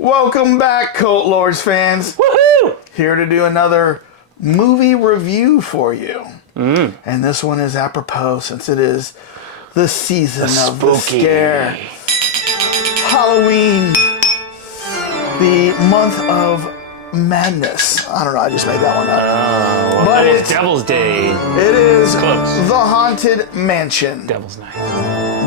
Welcome back, Cult Lords fans. Woohoo! Here to do another movie review for you. And this one is apropos since it is the season of the scare. Halloween. The month of madness. I don't know, I just made that one up. Oh, but it's Devil's Day. It is Close. The Haunted Mansion Devil's Night.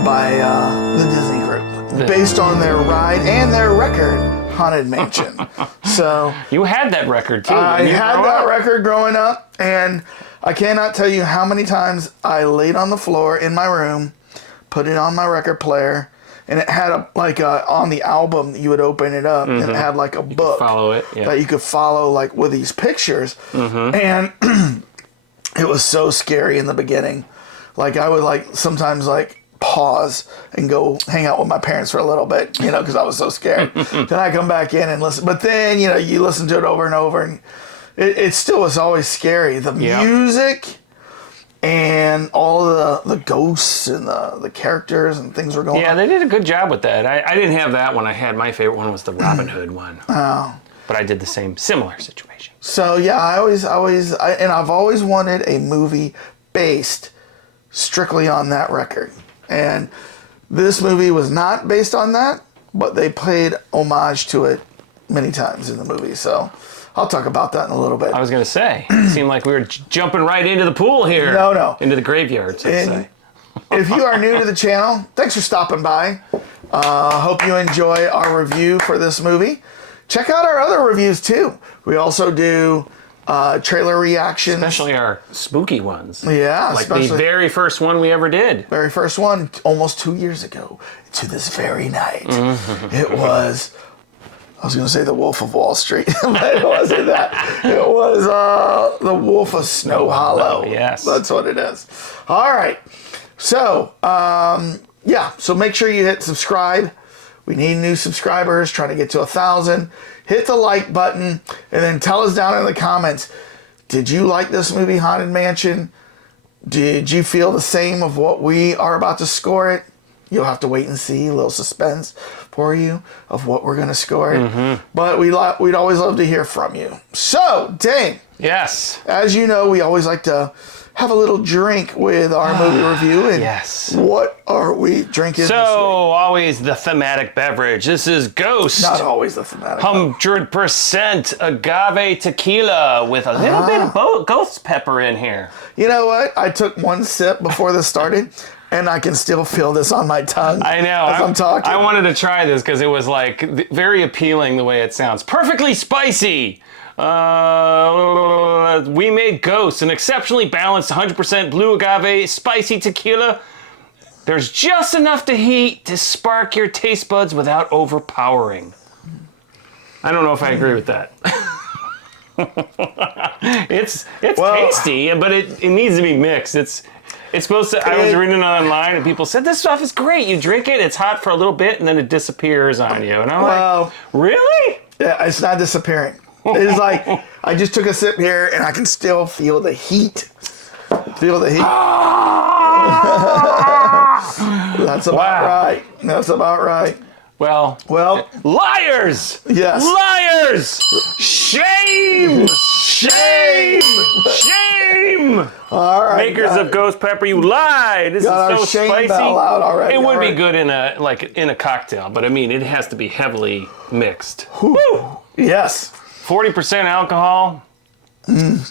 by the Disney Group. Based on their ride and their record, Haunted Mansion. So You had that record too. I had that record growing up, and I cannot tell you how many times I laid on the floor in my room, put it on my record player, and it had on the album you would open it up, and it had like a book follow it, yeah. that you could follow like with these pictures, and it was so scary in the beginning. Like I would sometimes pause and go hang out with my parents for a little bit, because I was so scared. Then I come back in and listen. But then, you listen to it over and over, and it still was always scary. The music and all the ghosts and the characters and things were going on. Yeah, they did a good job with that. I didn't have that one. I had my favorite one was the Robin Hood one. Oh. But I did the similar situation. So yeah, I've always wanted a movie based strictly on that record. And this movie was not based on that, but they paid homage to it many times in the movie. So I'll talk about that in a little bit. I was going to say, it seemed like we were jumping right into the pool here. No. Into the graveyard, so to say. If you are new to the channel, thanks for stopping by. Hope you enjoy our review for this movie. Check out our other reviews too. We also do trailer reactions. Especially our spooky ones. Yeah, like the very first one we ever did. Very first one, almost 2 years ago, to this very night. It was, I was going to say The Wolf of Wall Street, but it wasn't that. It was The Wolf of Snow Hollow. Yes. That's what it is. All right. So, so make sure you hit subscribe. We need new subscribers, trying to get to 1,000. Hit the like button, and then tell us down in the comments, did you like this movie, Haunted Mansion? Did you feel the same of what we are about to score it? You'll have to wait and see, a little suspense for you of what we're going to score it. But we'd always love to hear from you. So, Dane. Yes. As you know, we always like to have a little drink with our movie review. And yes. What are we drinking this week? Always the thematic beverage. This is Ghost. Not always the thematic. 100% agave tequila with a little bit of ghost pepper in here. You know what? I took one sip before this started, and I can still feel this on my tongue. I know. As I'm talking. I wanted to try this because it was very appealing the way it sounds. Perfectly spicy. We made Ghost, an exceptionally balanced 100% blue agave spicy tequila. There's just enough to heat to spark your taste buds without overpowering. I don't know if I agree with that. It's tasty, but it needs to be mixed. It's supposed to. I was reading online, and people said this stuff is great. You drink it, it's hot for a little bit, and then it disappears on you. And I'm like, really? Yeah, it's not disappearing. It's like I just took a sip here, and I can still feel the heat. That's about right. That's about right. Well, liars! Yes. Liars! Shame! Shame! Shame! All right. Makers of Ghost Pepper, you lied! This is so spicy. Bell out already. It would be good in a cocktail, but I mean, it has to be heavily mixed. Woo! Yes. 40% alcohol.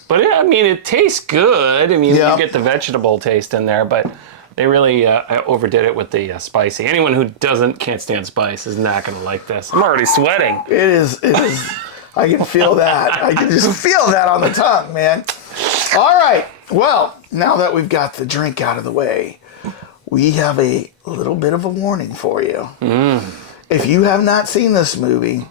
But it tastes good. I mean, you get the vegetable taste in there, but they really overdid it with the spicy. Anyone who can't stand spice is not going to like this. I'm already sweating. It is. I can feel that. I can just feel that on the tongue, man. All right. Well, now that we've got the drink out of the way, we have a little bit of a warning for you. If you have not seen this movie,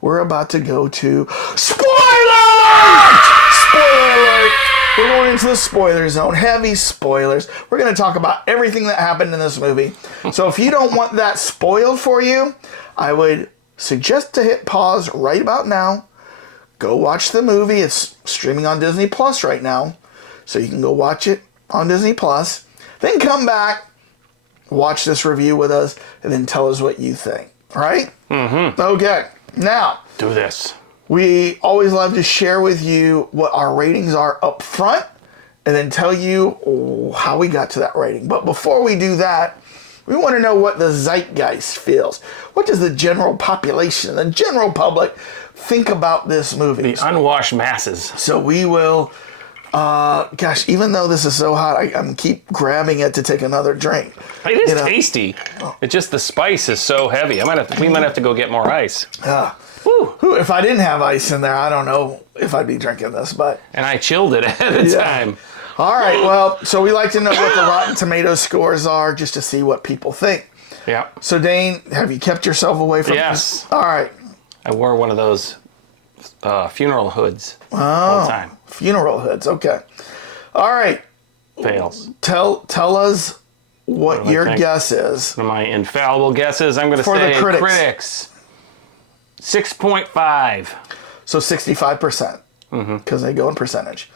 we're about to go to spoiler alert! Spoiler alert! We're going into the spoiler zone. Heavy spoilers. We're going to talk about everything that happened in this movie. So if you don't want that spoiled for you, I would suggest to hit pause right about now. Go watch the movie. It's streaming on Disney Plus right now. So you can go watch it on Disney Plus. Then come back, watch this review with us, and then tell us what you think. Right? Mm-hmm. Okay. Now, Do this. we always love to share with you what our ratings are up front and then tell you how we got to that rating. But before we do that, we want to know what the zeitgeist feels. What does the general population, the general public, think about this movie? The unwashed masses. So we will, gosh, even though this is so hot, I'm keep grabbing it to take another drink. It is tasty. It's just the spice is so heavy. We might have to go get more ice. Whew, if I didn't have ice in there, I don't know if I'd be drinking this, but. And I chilled it ahead of time. All right, well, so we like to know what the Rotten Tomatoes scores are just to see what people think. Yeah. So, Dane, have you kept yourself away from Yes. this? All right. I wore one of those funeral hoods all the time. Funeral hoods, okay. All right. Fails. Tell us what your guess is. One of my infallible guesses, I'm going to say the critics. critics. 6.5. So 65%, because they go in percentage.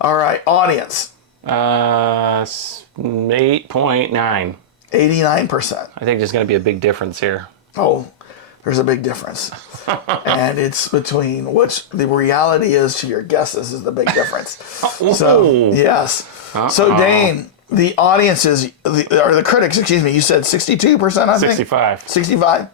All right, audience. 8.9. 89%. I think there's going to be a big difference here. Oh, there's a big difference. And it's between which the reality is to your guesses is the big difference. So, yes. So, Dane, the audiences, or the critics, excuse me, you said 62%, I think? 65. 65.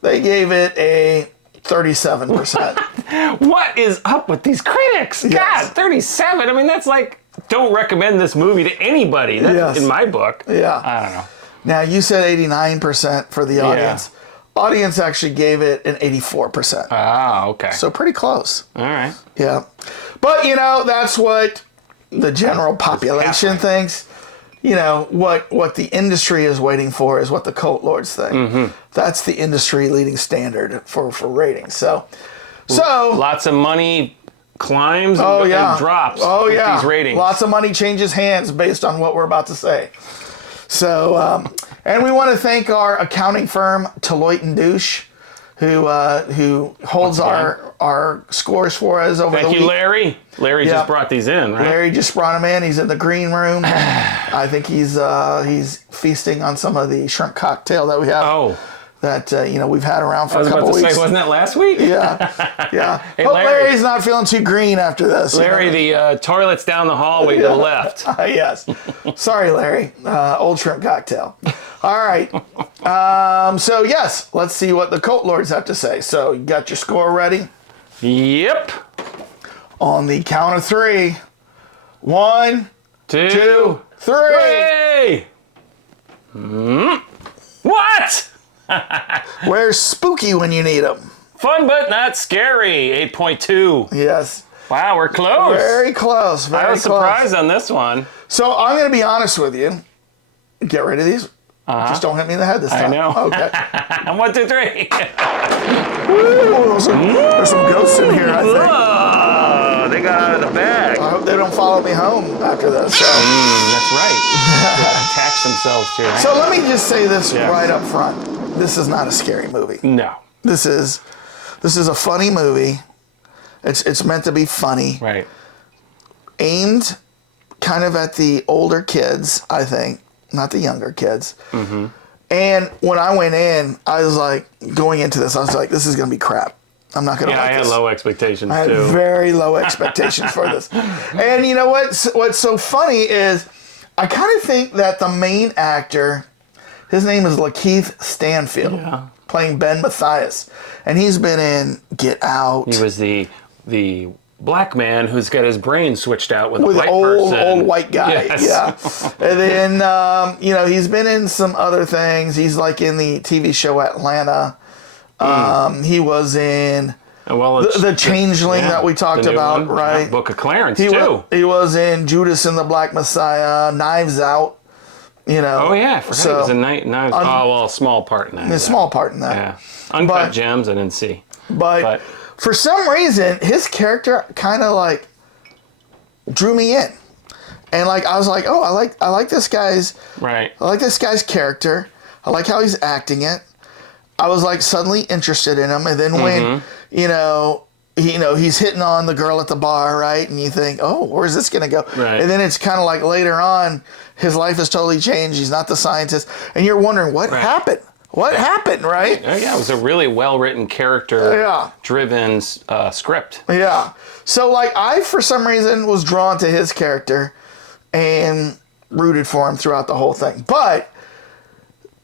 They gave it a 37%. What is up with these critics? Yes. God, 37. I mean, that's like, don't recommend this movie to anybody. That's in my book. Yeah. I don't know. Now, you said 89% for the audience. Audience actually gave it an 84%. Ah, okay. So pretty close. All right. Yeah. But, that's what the general population thinks. What the industry is waiting for is what the cult lords think. That's the industry leading standard for ratings. So lots of money climbs and drops with these ratings. Lots of money changes hands based on what we're about to say. So, and we want to thank our accounting firm, Deloitte & Douche, who holds our scores for us over the week. Thank you, Larry. Larry just brought these in, right? Larry just brought them in. He's in the green room. I think he's feasting on some of the shrimp cocktail that we have. Oh. That we've had around for a couple I was about to weeks. say, wasn't that last week? Yeah. Hey, Hope Larry. Larry's not feeling too green after this. Larry, the toilet's down the hallway to the left. Yes. Sorry, Larry. Old shrimp cocktail. All right. So, yes, let's see what the cult lords have to say. So, you got your score ready? Yep. On the count of 3. 1, 2, 3. What? Where's spooky when you need them? Fun but not scary. 8.2. Yes. Wow, we're close. Very close. Very I was close. surprised on this one. So I'm going to be honest with you. Get rid of these. Just don't hit me in the head this time. I know. Okay. 1, 2, 3. Ooh, there's some ghosts in here, I think. Oh, they got out of the bag. I hope they don't follow me home after this. So, That's right. Attach themselves to your so let me just say this right up front. This is not a scary movie. No. This is a funny movie. It's meant to be funny. Right. Aimed kind of at the older kids, I think, not the younger kids. And when I went in, I was like, going into this, I was like, this is going to be crap. I'm not going to like this. I had low expectations, I had too. very low expectations for this. And you know what's so funny is I kind of think that the main actor, his name is Lakeith Stanfield, playing Ben Mathias. And he's been in Get Out. He was the black man who's got his brain switched out with a white old person. white guy. Yes. Yeah. And then, he's been in some other things. He's like in the TV show Atlanta. He was in the Changeling that we talked about, right? Book of Clarence, too. He was in Judas and the Black Messiah, Knives Out. Oh, yeah. I forgot he was in Knives Out. A small part in that. A small part in that. Yeah. Uncut Gems, I didn't see. But for some reason, his character kind of like drew me in. And like I was like, oh, I like this guy's I like this guy's character. I like how he's acting it. I was like suddenly interested in him, and then when he's hitting on the girl at the bar, right? And you think, oh, where's this gonna go? Right. And then it's kind of like later on, his life has totally changed. He's not the scientist, and you're wondering what happened. what happened, right? Yeah, it was a really well-written, character-driven script. Yeah. So, like, I, for some reason, was drawn to his character and rooted for him throughout the whole thing. But,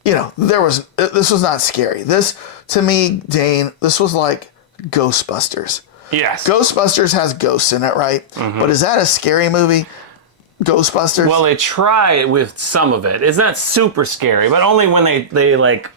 you know, this was not scary. This, to me, Dane, this was like Ghostbusters. Yes. Ghostbusters has ghosts in it, right? But is that a scary movie? Ghostbusters? Well, they try with some of it. It's not super scary, but only when they like,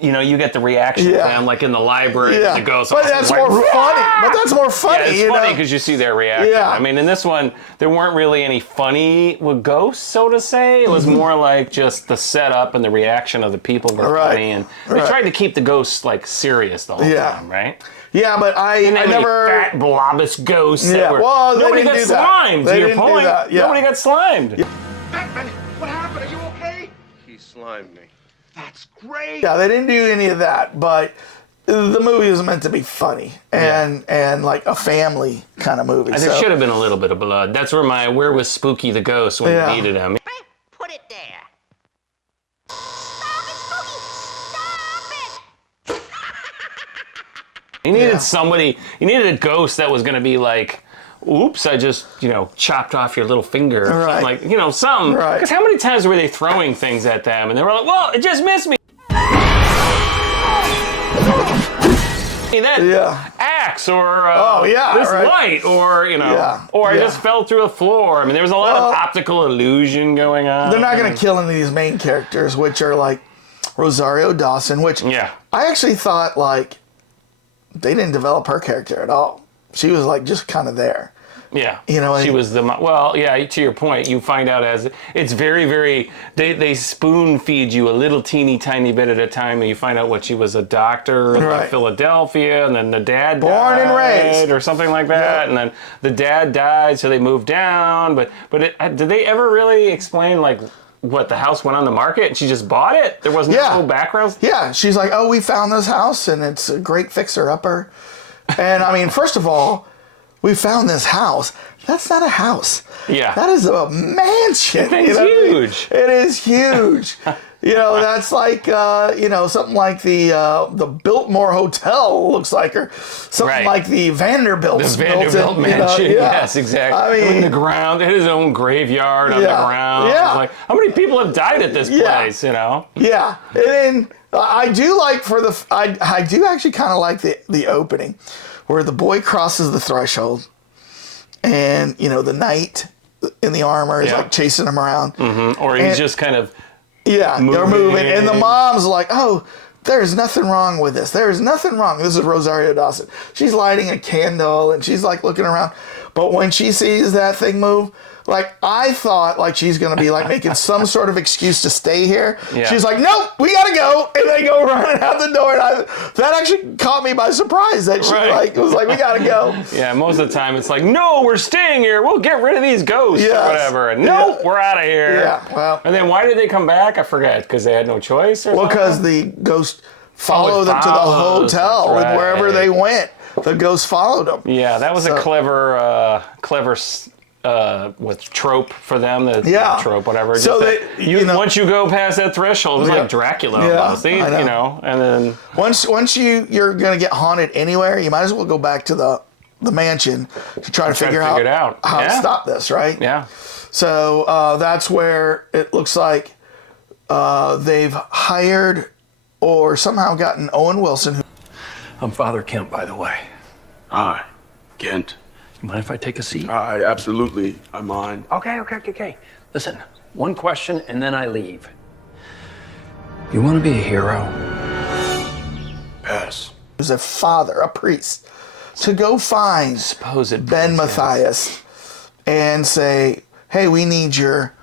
you know, you get the reaction of them, like in the library, the ghost. But that's more funny. But that's more funny, yeah, it's funny because you see their reaction. Yeah. I mean, in this one, there weren't really any funny with ghosts, so to say. It was more like just the setup and the reaction of the people were funny, and they tried to keep the ghosts like serious the whole time, right? Yeah, but I never fat blobous ghosts. Yeah, well, nobody got slimed. They to your didn't do point, that. Yeah. Nobody got slimed. Batman, what happened? Are you okay? He slimed me. That's great. Yeah, they didn't do any of that, but the movie was meant to be funny and like a family kind of movie. There should have been a little bit of blood. That's where was Spooky the ghost when we needed him? Put it there. Stop it, Spooky! Stop it! You needed somebody. You needed a ghost that was going to be like, "Oops, I just chopped off your little finger." Right. Like something. Right. Because how many times were they throwing things at them and they were like, "Well, it just missed me." That axe or this light or I just fell through a floor. I mean, there was a lot of optical illusion going on. They're not going to kill any of these main characters, which are like Rosario Dawson, which I actually thought like they didn't develop her character at all. She was like just kind of there. Yeah, she was the to your point, you find out as it's very, very. They spoon feed you a little teeny tiny bit at a time, and you find out what she was a doctor in like Philadelphia, and then the dad born and raised or something like that, and then the dad died, so they moved down. But did they ever really explain like what the house went on the market and she just bought it? There was no background. Yeah, she's like, oh, we found this house and it's a great fixer upper, and I mean, first of all. We found this house. That's not a house. Yeah. That is a mansion. It's huge. It is huge. That's like, something like the Biltmore Hotel looks like, or something like the Vanderbilt. This Vanderbilt mansion. Yes, exactly. I mean, the ground, it had his own graveyard on the ground. Yeah. It's like, how many people have died at this place, Yeah. And I do like I do actually kind of like the opening. Where the boy crosses the threshold, and the knight in the armor is like chasing him around, or he's just kind of they're moving, and the mom's like, "Oh, there's nothing wrong with this. There's nothing wrong." This is Rosario Dawson. She's lighting a candle, and she's like looking around, but when she sees that thing move. Like, I thought, like, she's going to be, like, making some sort of excuse to stay here. Yeah. She's like, nope, we got to go. And they go running out the door. And that actually caught me by surprise that she, was like, we got to go. Yeah, most of the time it's like, no, we're staying here. We'll get rid of these ghosts or whatever. And no, we're out of here. Yeah, well. And then why did they come back? I forget. Because they had no choice or something? Because the ghost followed them to the hotel and wherever they went. The ghost followed them. Yeah, that was a clever with trope for them, trope, whatever. So once you go past that threshold, it was like Dracula almost. And then once you're gonna get haunted anywhere, you might as well go back to the mansion to try to figure out how to stop this, right? Yeah. So that's where it looks like they've hired or somehow gotten Owen Wilson. I'm Father Kemp, by the way. Hi, Kent. You mind if I take a seat? Absolutely. I mind. Okay. Listen, one question and then I leave. You want to be a hero? Pass. There's a father, a priest, to go find supposed Ben Mathias and say, hey, we need your,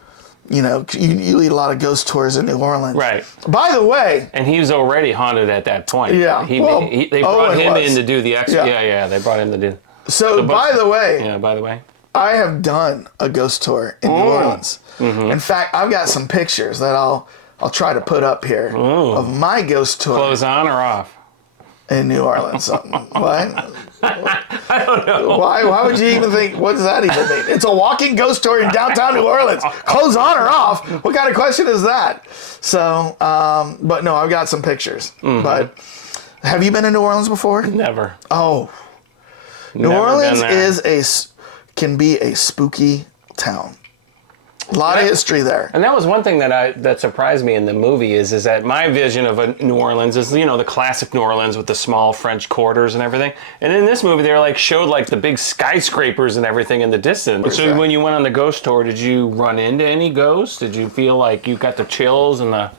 you lead a lot of ghost tours in New Orleans. Right. By the way. And he was already haunted at that point. Yeah. They brought him in to do the Yeah, they brought him to do. So, by the way, I have done a ghost tour in New Orleans. Mm-hmm. In fact, I've got some pictures that I'll try to put up here of my ghost tour. Clothes on or off? in New Orleans. Something. What? I don't know. Why would you even think, what does that even mean? It's a walking ghost story in downtown New Orleans. Clothes on or off? What kind of question is that? So, but no, I've got some pictures. Mm-hmm. But have you been in New Orleans before? Never. Oh. New Never Orleans been there. can be a spooky town. A lot of history there. And that was one thing that surprised me in the movie is that my vision of a New Orleans is, the classic New Orleans with the small French quarters and everything. And in this movie, they showed the big skyscrapers and everything in the distance. So when you went on the ghost tour, did you run into any ghosts? Did you feel like you got the chills and the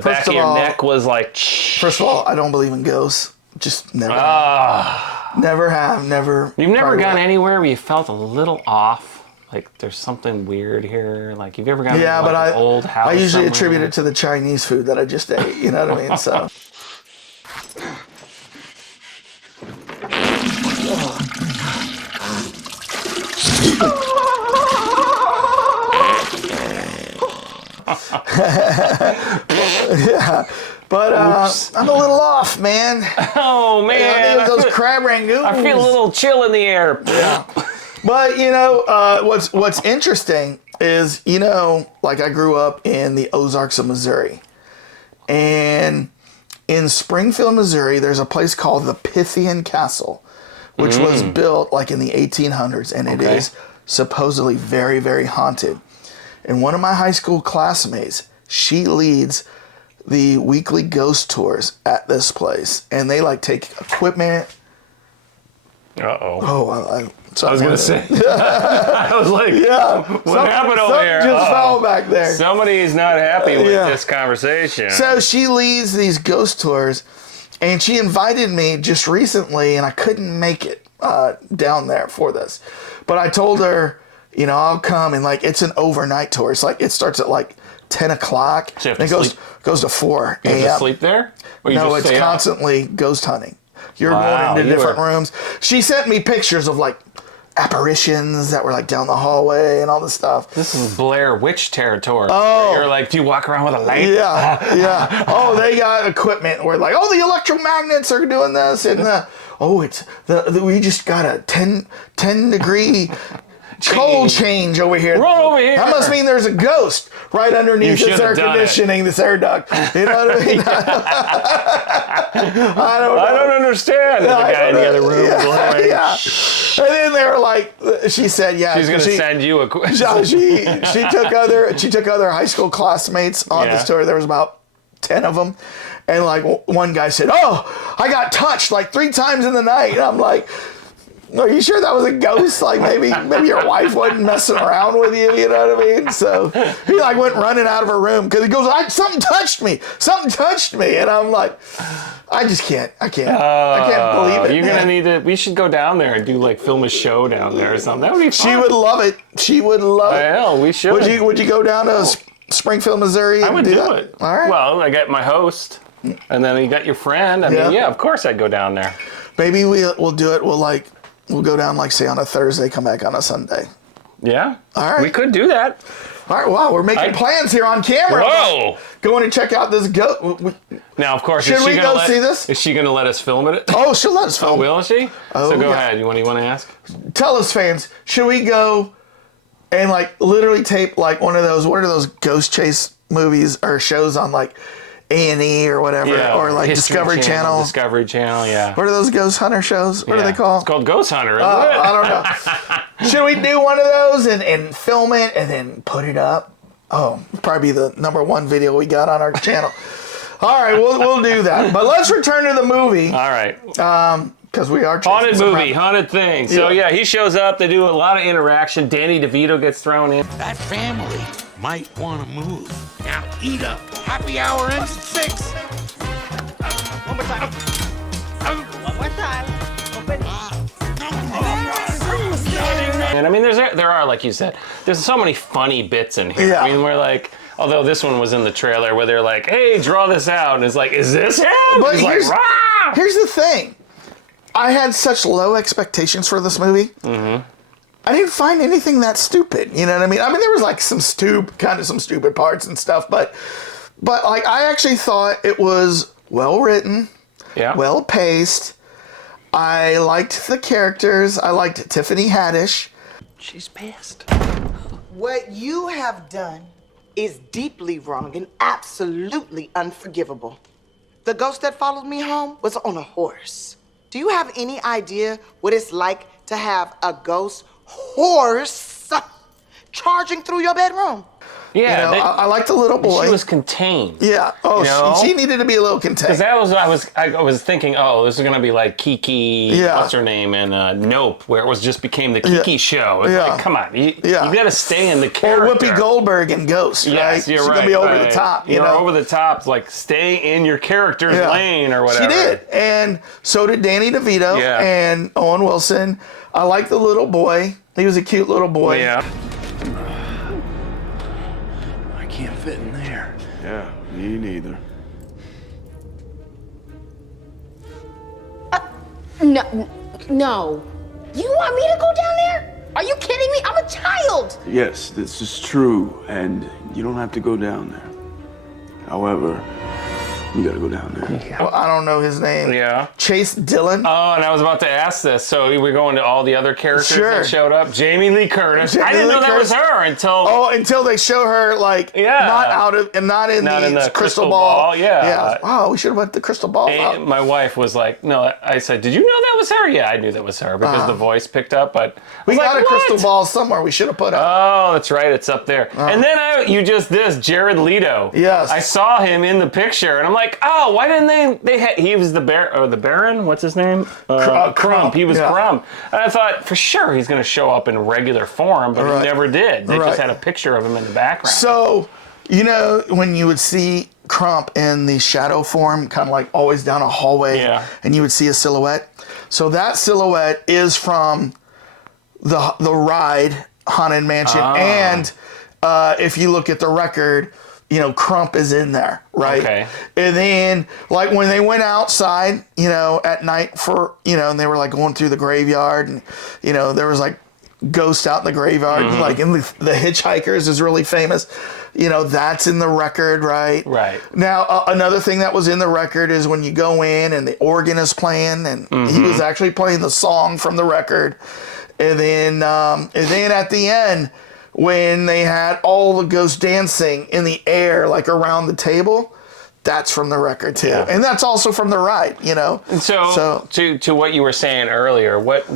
back of your neck was like... First of all, I don't believe in ghosts. Just never. Never have, never. You've never gone anywhere where you felt a little off? Like there's something weird here. Like you've ever gone to an old house? I usually somewhere? attribute it to the Chinese food that I just ate. You know what I mean? So. Yeah. But I'm a little off, man. Oh man! I think those crab rangoons. I feel a little chill in the air. Yeah. But what's interesting is I grew up in the Ozarks of Missouri, and in Springfield, Missouri, there's a place called the Pythian Castle, which was built in the 1800s, and it is supposedly very, very haunted. And one of my high school classmates, she leads the weekly ghost tours at this place, and they take equipment. Uh-oh. Oh, I was going to say. I was like, yeah. What happened over here? Something just fell back there. Somebody's not happy with this conversation. So she leads these ghost tours, and she invited me just recently, and I couldn't make it down there for this. But I told her, I'll come, and it's an overnight tour. It's it starts at 10 o'clock, So and it goes to 4 You a.m. have to sleep there? Or you No, just it's stay up? constantly ghost hunting. You're going into different rooms. She sent me pictures of apparitions that were down the hallway and all this stuff. This is Blair Witch territory. Oh. You're do you walk around with a light? Yeah, yeah. Oh, they got equipment where the electromagnets are doing this, and we just got a 10 degree cold change over here. Run over here. That must mean there's a ghost right underneath this air conditioning, this air duct. You know what I mean? I don't understand. The guy in the other room. Yeah. And then they were she said, yeah. She's going to send you a question. She took other high school classmates on this tour. There was about 10 of them. And one guy said, oh, I got touched 3 times in the night. And I'm like, are you sure that was a ghost? Maybe your wife wasn't messing around with you, you know what I mean? So he went running out of her room because he goes, something touched me. Something touched me. And I'm like, I can't believe it. You're going to need to, we should go down there and do film a show down there or something. That would be fun. She would love it. She would love it. I know, we should. Would you go down to Springfield, Missouri? I would do it. All right. Well, I got my host, and then you got your friend. I mean, of course I'd go down there. Maybe we'll do it. We'll go down say on a Thursday, come back on a Sunday. Yeah. All right. We could do that. All right. Wow, we're making plans here on camera. Whoa. Going to check out this goat. Now, of course, Should we go see this? Is she going to let us film it? Oh, she'll let us film. Oh, will she? Oh, so go yeah. ahead. What do you want to ask? Tell us, fans, should we go and literally tape one of those, what are those ghost chase movies or shows on A&E or whatever, or Discovery Channel. Discovery Channel, yeah. What are those ghost hunter shows? What are they called? It's called Ghost Hunter, isn't it? I don't know. Should we do one of those and film it and then put it up? Oh, probably the #1 video we got on our channel. All right, we'll do that. But let's return to the movie. All right. Because we are haunted movie, haunted thing. So yeah, he shows up. They do a lot of interaction. Danny DeVito gets thrown in. That family might want to move. Now eat up. Happy hour ends at 6. One more time. One more time. And I mean, there are, like you said, there's so many funny bits in here. Yeah. I mean, we're although this one was in the trailer where they're like, hey, draw this out. And it's is this him? But He's here's the thing. I had such low expectations for this movie. Mm-hmm. I didn't find anything that stupid. You know what I mean? I mean, there was some stupid parts and stuff, but I actually thought it was well written. Yeah. well paced. I liked the characters. I liked Tiffany Haddish. She's pissed. What you have done is deeply wrong and absolutely unforgivable. The ghost that followed me home was on a horse. Do you have any idea what it's like to have a ghost horse charging through your bedroom? Yeah, I like the little boy. She was contained. Yeah. Oh, You know? she needed to be a little Because contained. that was I was thinking, oh, this is gonna be like Kiki, Yeah. what's her name, and Nope, where it was just became the Kiki show. It's Yeah. like, come on, you Yeah. got to stay in the Or character. Whoopi Goldberg and Ghost, right? Yes, you're She's right. gonna be over the right. top. You You're know? over the top. Like, stay in your character's Yeah. lane or whatever. She did, and so did Danny DeVito Yeah. and Owen Wilson. I like the little boy. He was a cute little boy. Yeah. I can't fit in there. Yeah, me neither. No. You want me to go down there? Are you kidding me? I'm a child. Yes, this is true, and you don't have to go down there. However, you gotta go down there. Well, I don't know his name. Yeah. Chase Dillon. Oh, and I was about to ask this. So we're going to all the other characters Sure. that showed up. Jamie Lee Curtis. Jamie I didn't Lee know that was Curtis. her until. Oh, until they show her like Yeah. not in the crystal ball. Yeah. Oh, we should have went the crystal ball. And my wife was like, no, I said, did you know that was her? Yeah, I knew that was her because the voice picked up, but I We was got like, a crystal "What?" ball somewhere. We should have put up. Oh, that's right. It's up there. And then Jared Leto. Yes. I saw him in the picture, and I'm like, oh, why didn't he was the Baron? What's his name? Crump. He was Yeah. Crump. And I thought, for sure, he's going to show up in regular form, but Right. he never did. They Right. just had a picture of him in the background. So, you know, when you would see Crump in the shadow form, kind of like always down a hallway, Yeah. and you would see a silhouette. So that silhouette is from the ride Haunted Mansion, and if you look at the record, you know, Crump is in there, right? Okay. And then, like, when they went outside, you know, at night for, you know, and they were, like, going through the graveyard, and, you know, there was, like, ghosts out in the graveyard, and, like, in the Hitchhikers is really famous. You know, that's in the record, right? Right. Now, another thing that was in the record is when you go in and the organ is playing, and he was actually playing the song from the record. And then at the end, when they had all the ghosts dancing in the air, like around the table, that's from the record too. Yeah. And that's also from the ride, you know? And so to what you were saying earlier, what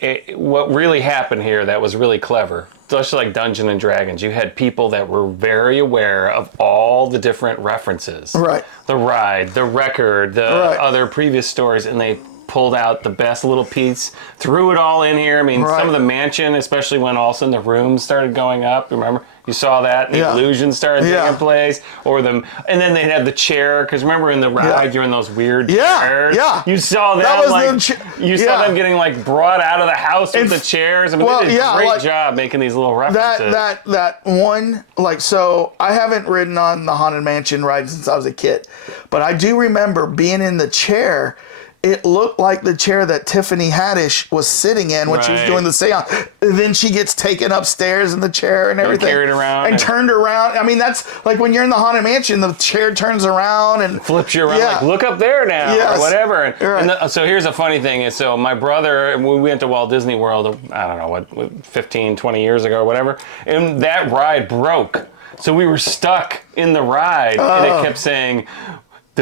really happened here that was really clever, just like Dungeons and Dragons, you had people that were very aware of all the different references. Right. The ride, the record, the Right. other previous stories, and they pulled out the best little piece, threw it all in here. I mean, Right. some of the mansion, especially when all of a sudden the rooms started going up. Remember, you saw that. The Yeah. illusions started Yeah. taking place, and then they'd have the chair. Because remember in the ride, you're in those weird Yeah, chairs. yeah. You saw that. That was like, the you saw yeah. them getting like brought out of the house with And the chairs. I mean, well, they did a yeah, great like, job making these little references. That one, like, so I haven't ridden on the Haunted Mansion ride since I was a kid, but I do remember being in the chair. It looked like the chair that Tiffany Haddish was sitting in when she was Right. doing the seance. And then she gets taken upstairs in the chair and everything. carried around And and- turned around. I mean, that's like when you're in the Haunted Mansion, the chair turns around and Flips you around, Yeah. like, look up there now, Yes. or whatever. Right. And so here's a funny thing. Is so my brother, we went to Walt Disney World, I don't know, what 15, 20 years ago or whatever, and that ride broke. So we were stuck in the ride, and it kept saying,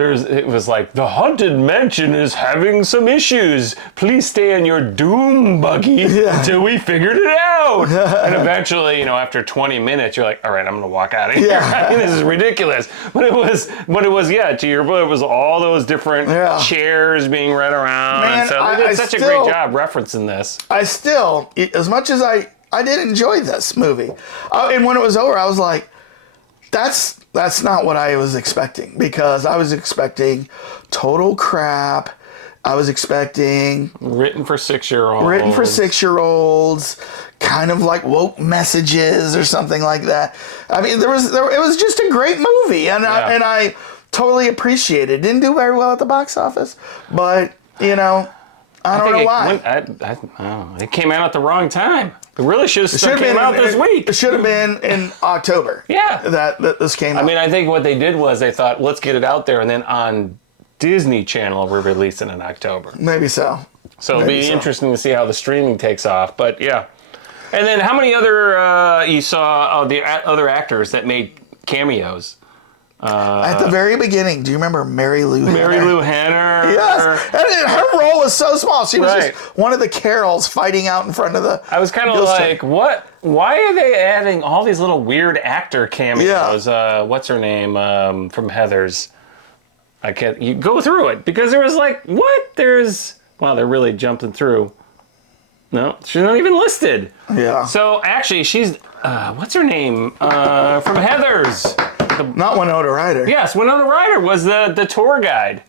it was like, the Haunted Mansion is having some issues. Please stay in your doom buggy until we figured it out. And eventually, you know, after 20 minutes, you're like, all right, I'm going to walk out of here. Yeah. I mean, this is ridiculous. But it was, yeah, to your point, it was all those different chairs being read around. Man, and so they did such a great job referencing this. I still, as much as I did enjoy this movie, and when it was over, I was like, that's not what I was expecting, because I was expecting total crap. I was expecting Written for 6-year-olds. written for 6-year-olds, kind of like woke messages or something like that. I mean, it was just a great movie, and I totally appreciate it. Didn't do very well at the box office, but you know, I don't know why. I don't know. It came out at the wrong time. It really should have came out this week. It should have been in October. Yeah. That this came out. I mean, I think what they did was they thought, let's get it out there, and then on Disney Channel will release it in October. Maybe so. So it'll be interesting to see how the streaming takes off. But yeah. And then how many other, you saw the other actors that made cameos? At the very beginning, do you remember Mary Lou Hanner? Mary Lou Hanner. Yes. And her role was so small. She was just one of the Carols fighting out in front of the... I was kind of like, what? Why are they adding all these little weird actor cameos? Yeah. What's her name from Heathers? I can't... You go through it. Because there was like, what? Wow, they're really jumping through. No, she's not even listed. Yeah. So actually, she's... what's her name? From Heathers. Not Winona Ryder. Yes, Winona Ryder was the tour guide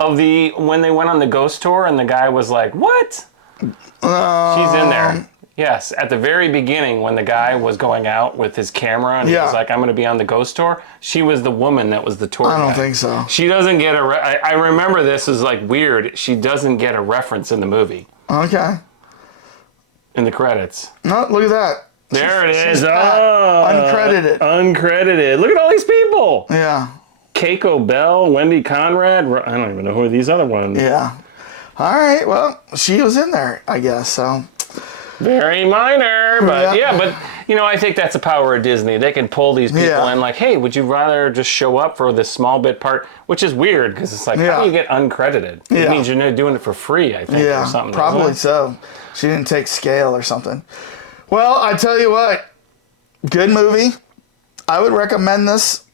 of when they went on the ghost tour, and the guy was like, "What?" She's in there. Yes, at the very beginning when the guy was going out with his camera and he was like, "I'm going to be on the ghost tour." She was the woman that was the tour guide. I don't think so. She doesn't get I remember this is like weird. She doesn't get a reference in the movie. Okay. In the credits. No, look at that. There it is. Uncredited. Uncredited. Look at all these people. Yeah. Keiko Bell, Wendy Conrad. I don't even know who are these other ones. Yeah. All right. Well, she was in there, I guess. So. Very minor, but but I think that's the power of Disney. They can pull these people in like, hey, would you rather just show up for this small bit part? Which is weird because it's like, how do you get uncredited? It means you're not doing it for free, I think, or something. Probably so. She didn't take scale or something. Well, I tell you what, good movie. I would recommend this,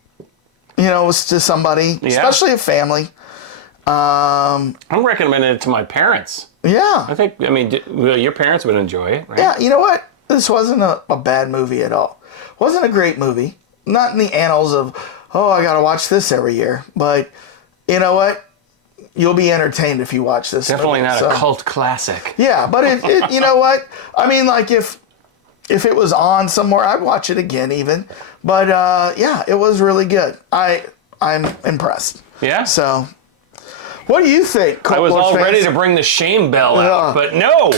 to somebody, especially a family. I'm recommending it to my parents. Yeah. I think, your parents would enjoy it, right? Yeah, you know what? This wasn't a bad movie at all. Wasn't a great movie. Not in the annals of, I got to watch this every year. But you know what? You'll be entertained if you watch this. Definitely not a cult classic. Yeah, but it you know what? I mean, like if it was on somewhere, I'd watch it again even. But it was really good. I'm impressed. Yeah. So, what do you think, Cult I was Lords all fans? ready to bring the shame bell out, but no.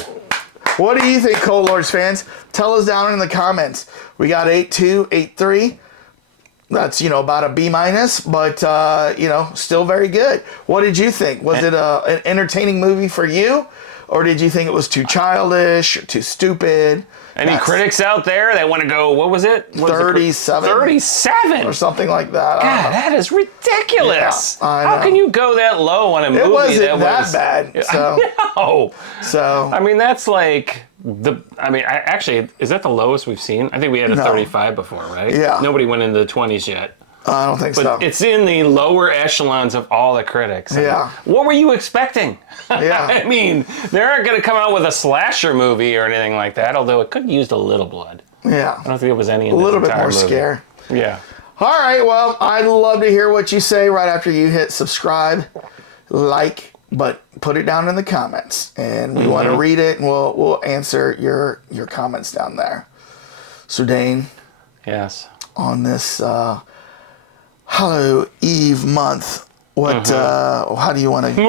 What do you think, Cult Lords fans? Tell us down in the comments. We got 8.2, 8.3. That's, about a B-, but, still very good. What did you think? Was it an entertaining movie for you? Or did you think it was too childish, or too stupid? Any critics out there that want to go, what was it? 37. 37? Or something like that. God, that is ridiculous. Yeah, I know. How can you go that low on a movie? It wasn't that bad. So. No. So. That's like... actually, is that the lowest we've seen? I think we had a 35 before, right? Yeah. Nobody went into the 20s yet. I don't think so. But it's in the lower echelons of all the critics. What were you expecting? Yeah. They aren't going to come out with a slasher movie or anything like that, although it could have used a little blood. Yeah. I don't think it was any in this a little bit entire more movie. scare. Yeah. All right, well, I'd love to hear what you say right after you hit subscribe, like, but put it down in the comments, and we want to read it, and we'll answer your comments down there. So, Dane. Yes. On this Halloween Eve month, what? How do you want to?